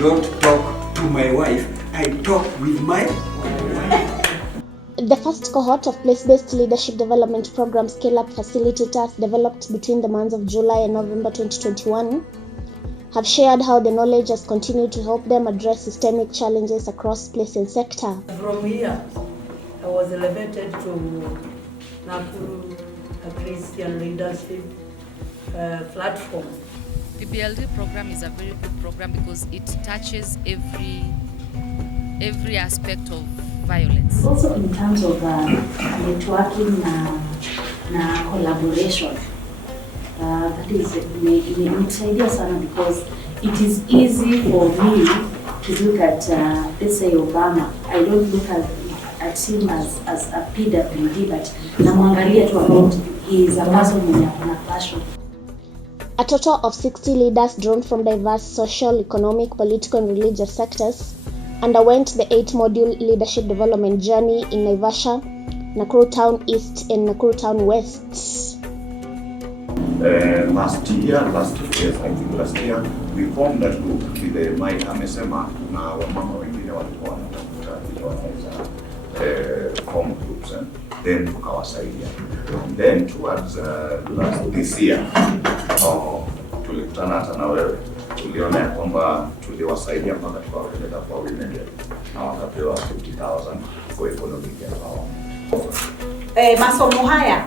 don't talk to my wife, I talk with my wife. The first cohort of place-based leadership development program scale-up facilitators developed between the months of July and November 2021 have shared how the knowledge has continued to help them address systemic challenges across place and sector. From here, I was elevated to Nakuru Christian Leadership platform. The PBLD program is a very good program because it touches every aspect of violence. Also in terms of networking na collaboration, that is imesaidia sana because it is easy for me to look at let's say Obama. I don't look at him as a PWD, but namwangalia tu about he is a person mwenye akona passion. A total of 60 leaders drawn from diverse social, economic, political and religious sectors underwent the 8-module leadership development journey in Naivasha, Nakuru Town East and Nakuru Town West. Last year we formed that group with the Mike amesema na wamama wengine walikuwa wanatafuta vile wanaweza form groups and then tukawasaidia. And then towards this year tulikutana hata na wewe, tuliona kwamba tuliwasaidia mpaka tukawapeleka kwa women na wakapewa 50,000 for economic empowerment. Masomo haya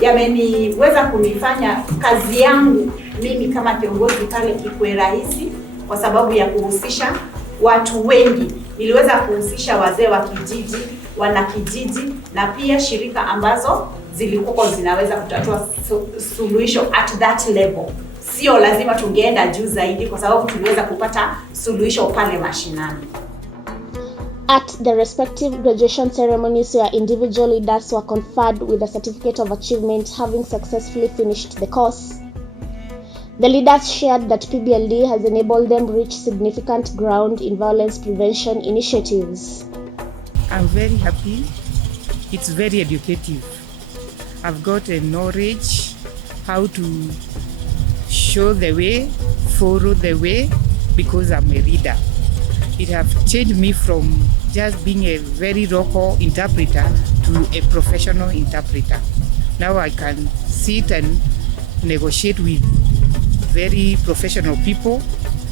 yameniweza kunifanya kazi yangu mimi kama kiongozi pale ikuwe rahisi kwa sababu ya kuhusisha watu wengi. Niliweza kuhusisha wazee wa kijiji, wana kijiji na pia shirika ambazo zilikuwa zinaweza kutatua suluhisho at that level. Sio lazima tungeenda juu zaidi kwa sababu tuliweza kupata suluhisho pale mashinani. At the respective graduation ceremonies where individual leaders were conferred with a certificate of achievement having successfully finished the course, the leaders shared that PBLD has enabled them reach significant ground in violence prevention initiatives. I'm very happy. It's very educative. I've got a knowledge how to show the way, follow the way, because I'm a reader. It has changed me from just being a very local interpreter to a professional interpreter. Now I can sit and negotiate with very professional people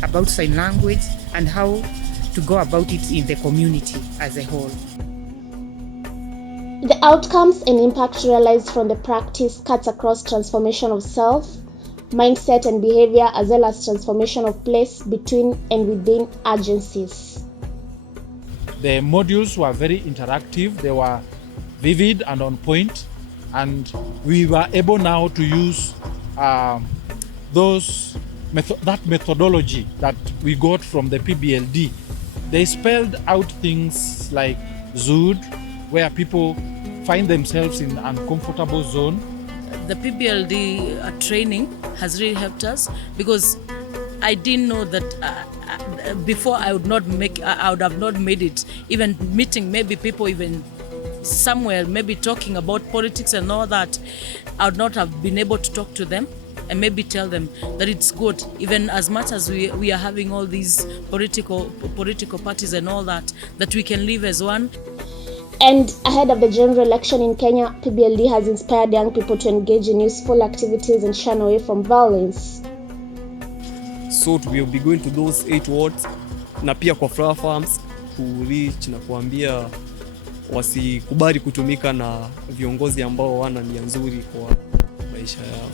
about sign language and how to go about it in the community as a whole. The outcomes and impact realized from the practice cuts across transformation of self, mindset and behavior, as well as transformation of place between and within agencies. The modules were very interactive, they were vivid and on point, and we were able now to use that methodology that we got from the PBLD. They spelled out things like ZUD, where people find themselves in an uncomfortable zone. The PBLD training has really helped us because I didn't know that before I would have not made it. Even meeting maybe people even somewhere, maybe talking about politics and all that, I would not have been able to talk to them and maybe tell them that it's good, even as much as we are having all these political parties and all that we can live as one. And ahead of the general election in Kenya, PBLD has inspired young people to engage in useful activities and shun away from violence. So we will be going to those 8 wards na pia kwa flower farms kureach na kuambia wasikubali kutumika na viongozi ambao wana nia nzuri kwa maisha yao.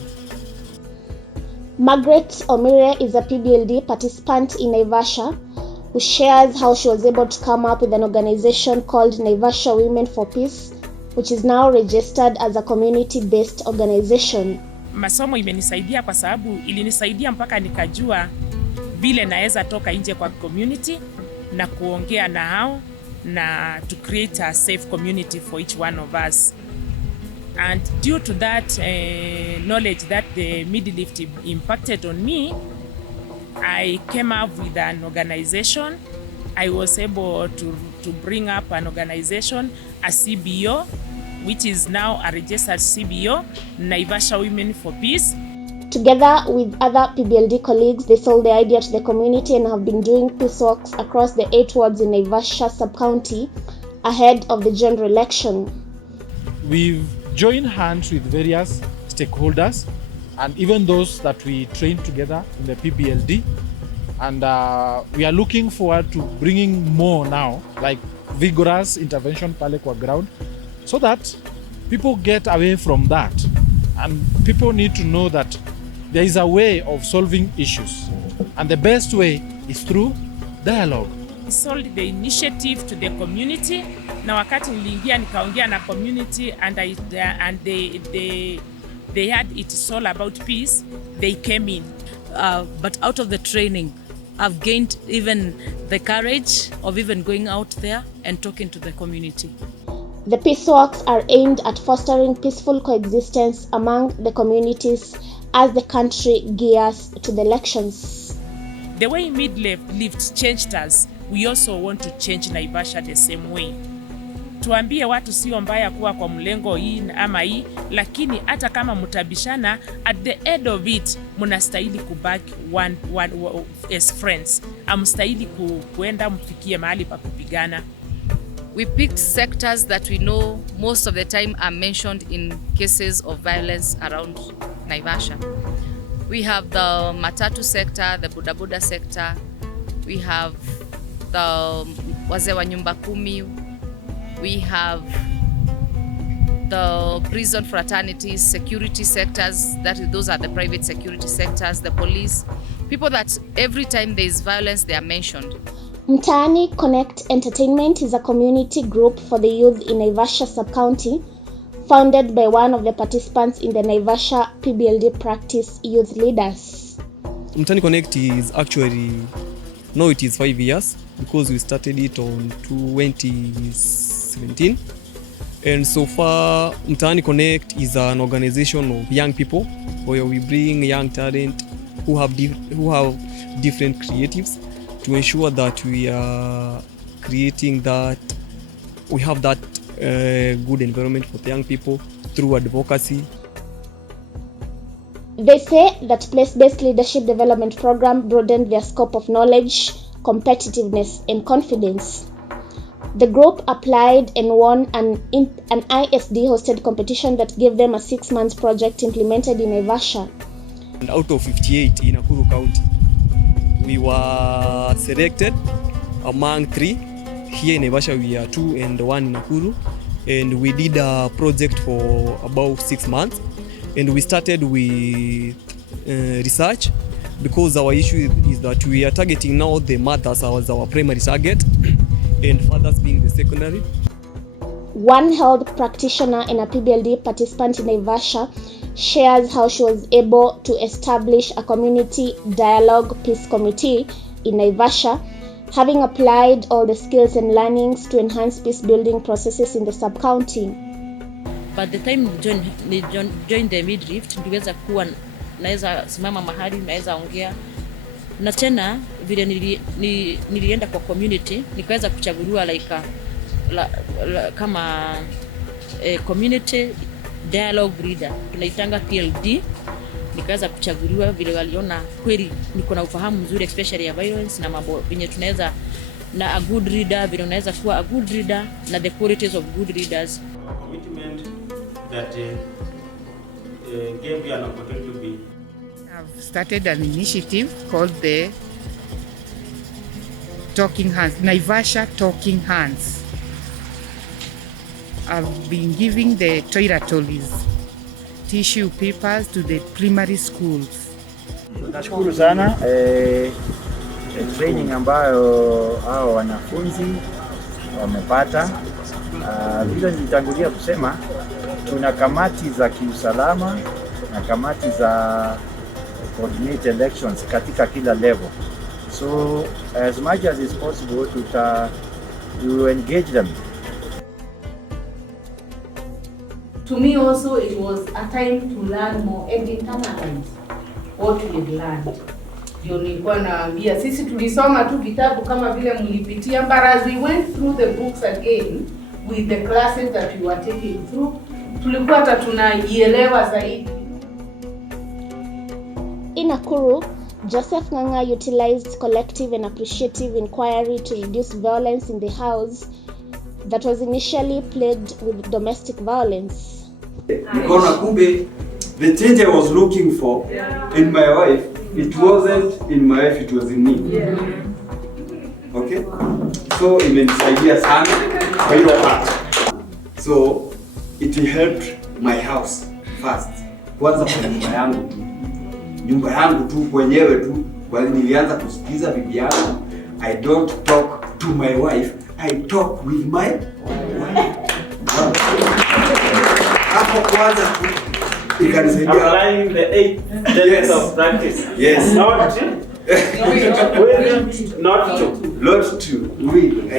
Margaret Omire is a PBLD participant in Naivasha who shares how she was able to come up with an organization called Naivasha Women for Peace, which is now registered as a community-based organization. Masomo imenisaidia kwa sababu ilinisaidia mpaka nikajua vile naweza toka nje kwa community na kuongea na hao na to create a safe community for each one of us. And due to that knowledge that the midlift impacted on me, I came up with an organization. I was able to bring up an organization, a CBO, which is now a registered CBO, Naivasha Women for Peace. Together with other PBLD colleagues, they sold the idea to the community and have been doing peace walks across the 8 wards in Naivasha sub-county ahead of the general election. We've joined hands with various stakeholders and even those that we trained together in the PBLD. And we are looking forward to bringing more now, like vigorous intervention pale kwa ground, so that people get away from that. And people need to know that there is a way of solving issues. And the best way is through dialogue. We sold the initiative to the community. Na wakati niliingia nikaongea na community and they had it's all about peace, they came in. But out of the training, I've gained even the courage of even going out there and talking to the community. The peace walks are aimed at fostering peaceful coexistence among the communities as the country gears to the elections. The way mid-lift changed us, we also want to change Naivasha the same way. Tuambie watu sio mbaya kuwa kwa mlengo hii ama hii, lakini hata kama mutabishana, at the end of it, munastahili kubaki one as friends. Amstahili kuenda mfikie mahali pa kupigana. We picked sectors that we know most of the time are mentioned in cases of violence around Naivasha. We have the matatu sector, the bodaboda sector. We have the wazee wa nyumba kumi. We have the prison fraternities, security sectors, those are the private security sectors, the police. People that every time there is violence, they are mentioned. Mtaani Connect Entertainment is a community group for the youth in Naivasha sub-county, founded by one of the participants in the Naivasha PBLD practice youth leaders. Mtaani Connect is actually, no, it is 5 years because we started it on 2017. And so far, Mtaani Connect is an organization of young people where we bring young talent who have different creatives to ensure that we are creating that, we have that good environment for the young people through advocacy. They say that place-based leadership development program broadened their scope of knowledge, competitiveness, and confidence. The group applied and won an ISD-hosted competition that gave them a 6-month project implemented in Naivasha. And out of 58 in Nakuru County, we were selected among 3. Here in Naivasha we are 2 and 1 in Nakuru. And we did a project for about 6 months. And we started with research because our issue is that we are targeting now the mothers as our primary target and fathers being the secondary. One health practitioner and a PBLD participant in Naivasha shares how she was able to establish a community dialogue peace committee in Naivasha, having applied all the skills and learnings to enhance peace building processes in the sub-county. But the time joined the midrift, niliweza kuwa naweza simama mahali, naweza ongea. Na tena vile nilienda kwa community, nikaweza kuchaguliwa kama community dialogue leader. Tunaitanga PLD. Nikaweza kuchaguliwa vile waliona kweli niko na ufahamu mzuri especially ya violence na mambo yenye tunaweza na a good leader, vile unaweza kuwa a good leader na the qualities of good leaders. Commitment that gave you an opportunity to be. I've started an initiative called the Talking Hands, Naivasha Talking Hands. I've been giving the toiletries, tissue papers to the primary schools. Nashukuru sana training ambayo hao wanafunzi wamepata. Vile nilitangulia kusema, tuna kamati za kiusalama na kamati za coordinate elections katika kila level. So as much as is possible, we engage them. To me also it was a time to learn more and internalize what we had learned. Ndio nilikuwa naambia sisi tulisoma tu vitabu kama vile mlipitia, but as we went through the books again with the classes that we were taking through, tulikuwa hata tunaielewa zaidi. In Nakuru, Joseph Nganga utilized collective and appreciative inquiry to reduce violence in the house that was initially plagued with domestic violence. Nikaona kumbe the change I was looking for in my wife, it wasn't in my wife, it was in me. Okay? So imenisaidia sana kwa hiyo part. So it helped my house first. Kwanza kwa nyumba yangu tu kwenyewe tu, kwa nilianza kusikiza bibi yangu. I don't talk to my wife, I talk with my wife. Hapo kwanza tu ikanisaidia. Applying the 8 tenets of practice. Yes. Not to.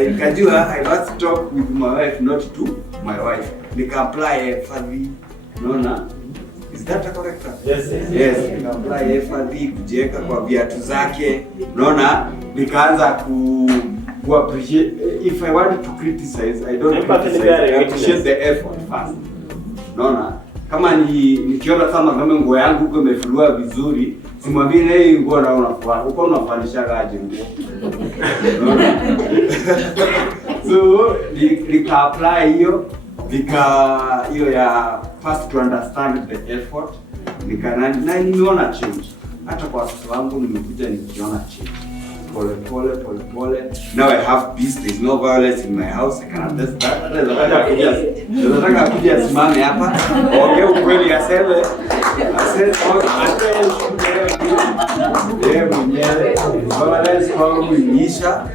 Nikajua I must talk with my wife, not to my wife. Nika apply FRV. Unaona? Is that correct? Yes. Yes, nika apply FRV kujiweka kwa viatu zake. Unaona? Nikaanza ku appreciate. If I want to criticize, I don't criticize. I appreciate the effort first. Unaona? Kama nikiona kama nguo yangu huko imefuliwa vizuri, simwambie hey nguo na unafua. Uko unafanisha aje nguo. So, nika apply hiyo ya first to understand the effort. Na nimeona change. Hata kwa watoto wangu nimekuja nikiona change. Pole. Now I have peace. There's no violence in my house. I can attest that. Nataka kuja simame hapa. Ongea ukweli aseme. Violence kwangu imeisha.